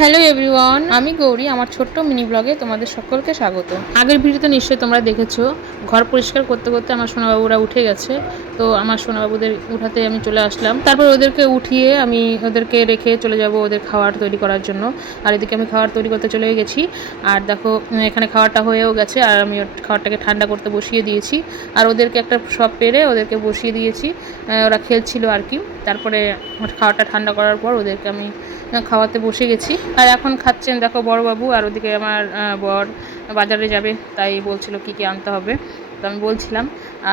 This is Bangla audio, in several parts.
হ্যালো এভরিওয়ান, আমি গৌরী। আমার ছোট্ট মিনি ব্লগে তোমাদের সকলকে স্বাগত। আগের ভিডিওতে নিশ্চয়ই তোমরা দেখেছো, ঘর পরিষ্কার করতে করতে আমার সোনাবাবুরা উঠে গেছে। তো আমার সোনাবাবুদের উঠাতে আমি চলে আসলাম। তারপর ওদেরকে উঠিয়ে আমি ওদেরকে রেখে চলে যাব ওদের খাবার তৈরি করার জন্য। আর এদিকে আমি খাবার তৈরি করতে চলে গেছি। আর দেখো এখানে খাবারটা হয়েও গেছে, আর আমি খাবারটাকে ঠান্ডা করতে বসিয়ে দিয়েছি। আর ওদেরকে একটা সব পেরে ওদেরকে বসিয়ে দিয়েছি। ওরা খেলছিল আর কি। তারপরে খাবারটা ঠান্ডা করার পর ওদেরকে আমি খাওয়াতে বসে গেছি। আর এখন খাচ্ছেন দেখো বড়বাবু, আর ওদিকে আমার বর বাজারে যাবে, তাই বলছিল কি কি আনতে হবে। তো আমি বলছিলাম,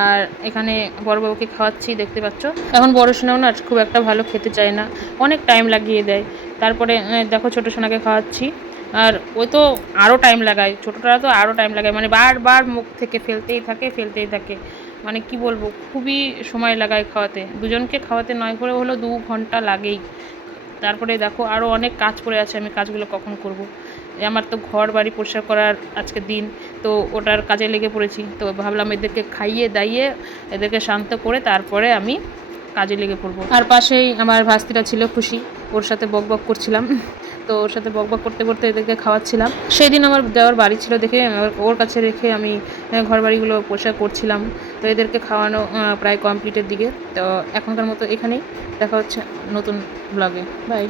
আর এখানে বড়বাবুকে খাওয়াচ্ছি, দেখতে পাচ্ছ। এখন বড় সোনাও না খুব একটা ভালো খেতে চায় না, অনেক টাইম লাগিয়ে দেয়। তারপরে দেখো ছোটো সোনাকে খাওয়াচ্ছি, আর ওই তো আরও টাইম লাগায়, ছোটোটা তো আরও টাইম লাগায়, মানে বারবার মুখ থেকে ফেলতেই থাকে। মানে কি বলবো, খুবই সময় লাগায় খাওয়াতে। দুজনকে খাওয়াতে নয় করে হলো 2 ঘন্টা লাগেই। তারপরে দেখো আরও অনেক কাজ পড়ে আছে, আমি কাজগুলো কখন করব। আমার তো ঘর বাড়ি পরিষ্কার করার আজকে দিন, তো ওটার কাজে লেগে পড়েছি। তো ভাবলাম এদেরকে খাইয়ে দাইয়ে এদেরকে শান্ত করে তারপরে আমি কাজে লেগে পড়বো। আর পাশেই আমার ভাস্তিটা ছিল খুশি, ওর সাথে বকবক করছিলাম। তো ওর সাথে বকবক করতে করতে এদেরকে খাওয়াচ্ছিলাম। সেই দিন আমার দেওয়ার বাড়ি ছিল দেখে ওর কাছে রেখে আমি ঘর বাড়িগুলো পরিষ্কার করছিলাম। তো এদেরকে খাওয়ানো প্রায় কমপ্লিটের দিকে। তো এখনকার মতো এখানেই, দেখা হচ্ছে নতুন ব্লগে। বাই।